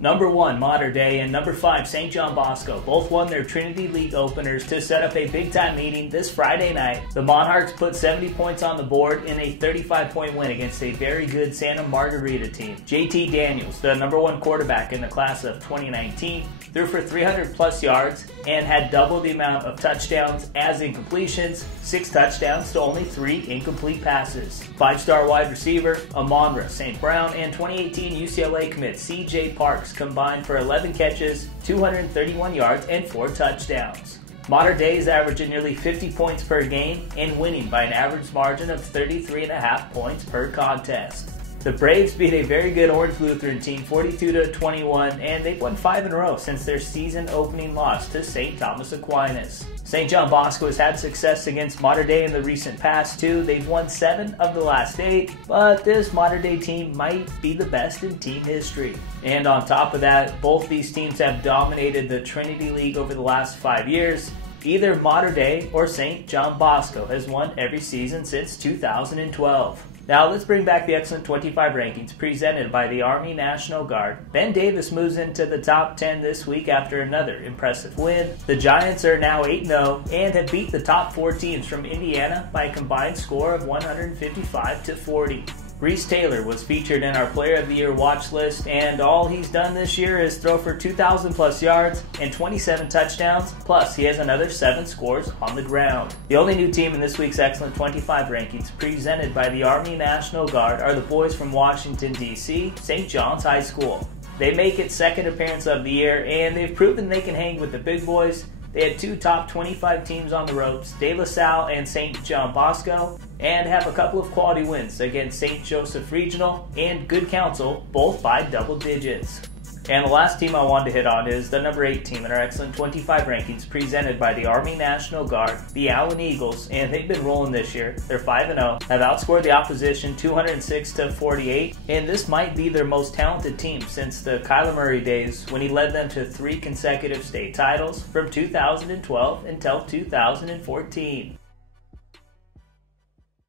Number 1, Mater Dei, and number 5, St. John Bosco both won their Trinity League openers to set up a big-time meeting this Friday night. The Monarchs put 70 points on the board in a 35-point win against a very good Santa Margarita team. JT Daniels, the number 1 quarterback in the class of 2019, threw for 300-plus yards and had double the amount of touchdowns as in completions, 6 touchdowns to only 3 incomplete passes. 5-star wide receiver Amon-Ra St. Brown and 2018 UCLA commit CJ Parks combined for 11 catches, 231 yards, and 4 touchdowns. Mater Dei is averaging nearly 50 points per game and winning by an average margin of 33.5 points per contest. The Braves beat a very good Orange Lutheran team 42-21, and they've won 5 in a row since their season opening loss to St. Thomas Aquinas. St. John Bosco has had success against Mater Dei in the recent past too. They've won 7 of the last 8, but this Mater Dei team might be the best in team history. And on top of that, both these teams have dominated the Trinity League over the last 5 years. Either Mater Dei or St. John Bosco has won every season since 2012. Now let's bring back the Excellent 25 rankings presented by the Army National Guard. Ben Davis moves into the top 10 this week after another impressive win. The Giants are now 8-0 and have beat the top 4 teams from Indiana by a combined score of 155-40. REESE Taylor was featured in our Player of the Year watch list, and all he's done this year is throw for 2,000 plus yards and 27 touchdowns, plus he has another 7 scores on the ground. The only new team in this week's Excellent 25 rankings presented by the Army National Guard are the boys from Washington, D.C., St. John's High School. They make its 2nd appearance of the year, and they've proven they can hang with the big boys. They had 2 top 25 teams on the ropes, De La Salle and St. John Bosco, and have a couple of quality wins against St. Joseph Regional and Good Counsel, both by double digits. And the last team I wanted to hit on is the number 8 team in our Excellent 25 rankings presented by the Army National Guard, the Allen Eagles, and they've been rolling this year. They're 5-0, have outscored the opposition 206-48, and this might be their most talented team since the Kyler Murray days when he led them to 3 consecutive state titles from 2012 until 2014.